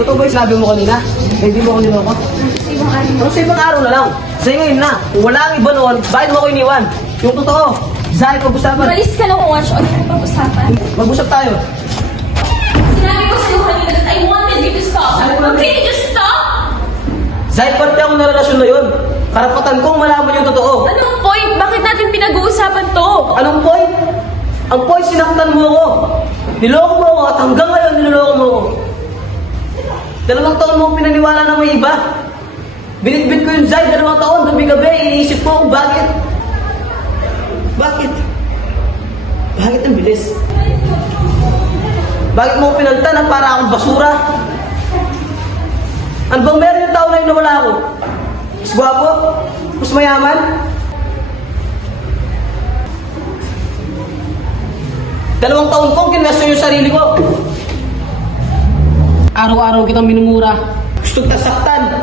Totoo ba yung sinabi mo kanina? Hindi mo ako niloko? Sa ibang araw na lang. Sa'yo ngayon na. Kung wala ang iba noon, bakit mo ako iniwan? Yung totoo. Zay, pag-usapan. Malis ka lang, Juancho. Ano yung pag-usapan? Mag-usap tayo. Sinabi ko sa'yo kanina that I wanted you to stop. Okay, just stop! Zay, parte ako na relasyon na yun. Karapatan kong malaman yung totoo. Anong point? Bakit natin pinag-uusapan to? Anong point? Ang point, sinaktan mo ako. Niloko mo ako at hanggang ngayon niloloko mo ako. 2 taon mo pinaniwala na may iba. Binitbit ko yung Zay, 2 taon, gabi-gabi, iniisip ko kung bakit. Bakit? Bakit ang bilis? Bakit mo pinalta na para akong basura? Ano bang meron yung tao na yun na wala ako? Mas gwapo? Mas mayaman? Dalawang taon kong kinwestiyon yung sarili ko. Araw-araw kitang minumura. Gusto kita saktan.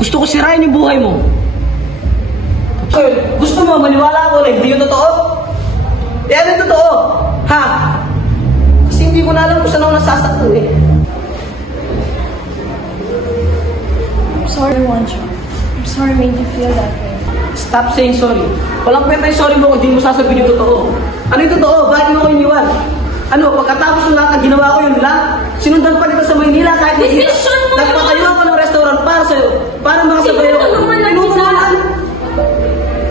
Gusto ko sirain yung buhay mo. Gusto mo maniwala ako na hindi yung totoo? Eh ano yung totoo? Ha? Kasi hindi ko na alam kung saan ako nasasaktan eh. I'm sorry, Juancho. I'm sorry I made you feel that way. Stop saying sorry. Walang kwenta yung sorry mo kung hindi mo sasabihin yung totoo. Ano yung totoo? Bakit mo ko iniwan? Ano, pagkatapos ng lahat ng ginawa ko yun lang, sinundan pa kita sa Maynila kahit decision mo yun! Nagpatayo ako ng restaurant para sa'yo. Para makasabayo. Tinutulungan.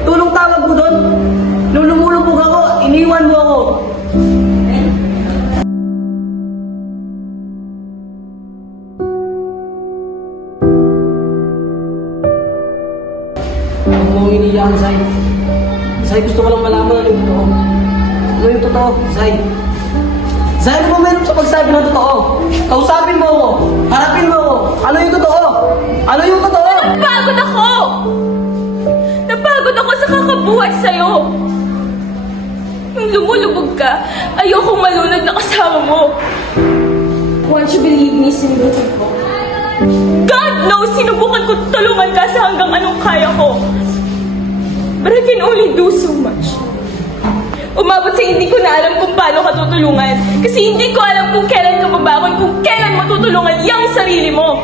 Tulong tawag mo doon. Nung lumulubog ako, iniwan mo ako. Huwag mo iniyak, Zay. Zay, gusto ko lang malaman ano yung totoo. Ano yung totoo, Zay? Zay, ano ba meron sa pagsabi ng totoo? Kausapin mo ako. Harapin mo ako. Ano yung totoo? Ano yung totoo? Napagod ako! Napagod ako sa kakabuhay sa'yo. Nung lumulubog ka, ayokong malunod na kasama mo. Once you believe me, sinubukan ko. God knows, sinubukan ko tulungan ka sa hanggang anong kaya ko. But I can only do so much. Umabot sa hindi ko na alam kung paano ka tutulungan. Kasi hindi ko alam kung kailan ka babangon, kung kailan mo tutulungan yung sarili mo.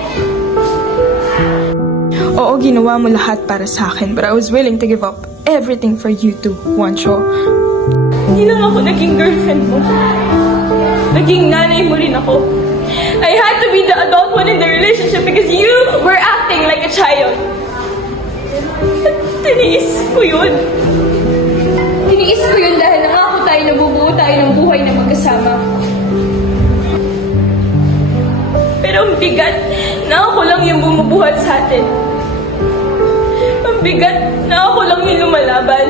Oo, ginawa mo lahat para sa akin, but I was willing to give up everything for you too, Juancho. Hindi lang ako naging girlfriend mo. Naging nanay mo rin ako. I had to be the adult one in the relationship because you were acting like a child. Tiniis ko yun. Tiniis ko yun dahil nangako tayo na bubuo tayo ng buhay na magkasama. Pero ang bigat na ako lang yung bumubuhat sa atin. Ang bigat na ako lang yung lumalaban.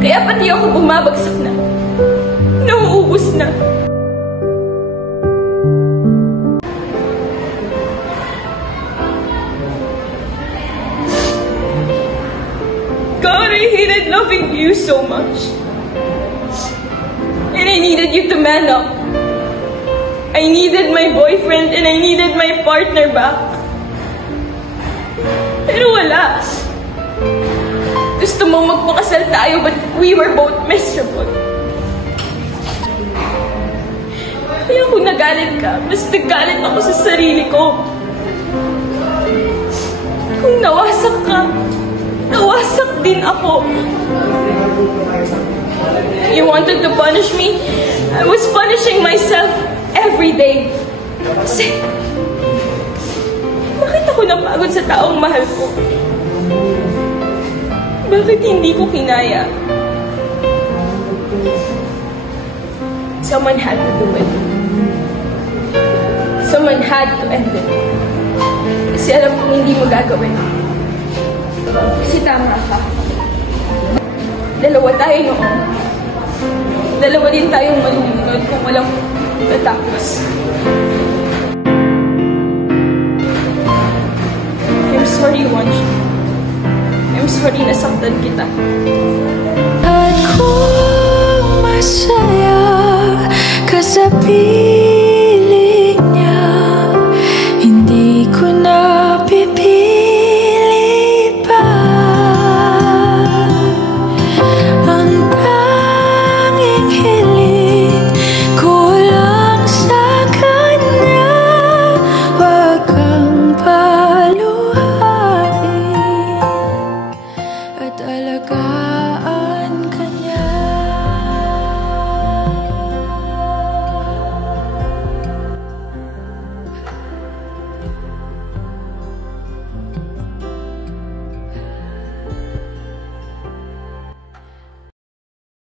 Kaya pati ako bumabagsak na. Nauubos na. God, I hated loving you so much. And I needed you to man up. I needed my boyfriend and I needed my partner back. Pero wala. Gusto mong magpakasal tayo but we were both miserable. Kaya kung nagalit ka, mas nagalit ako sa sarili ko. Kung nawasak ka, nawasak din ako. You wanted to punish me? I was punishing myself every day. Kasi, bakit ako napagod sa taong mahal ko? Bakit hindi ko kinaya? Someone had to do it. Someone had to end it. Kasi alam kong hindi mo gagawin. Kasi tama ka. Dalawa tayo noon. Dalawa din tayong malulunod kung walang tatapos. I'm sorry, Juancho. I'm sorry nasaktan kita. At kung masaya ka sa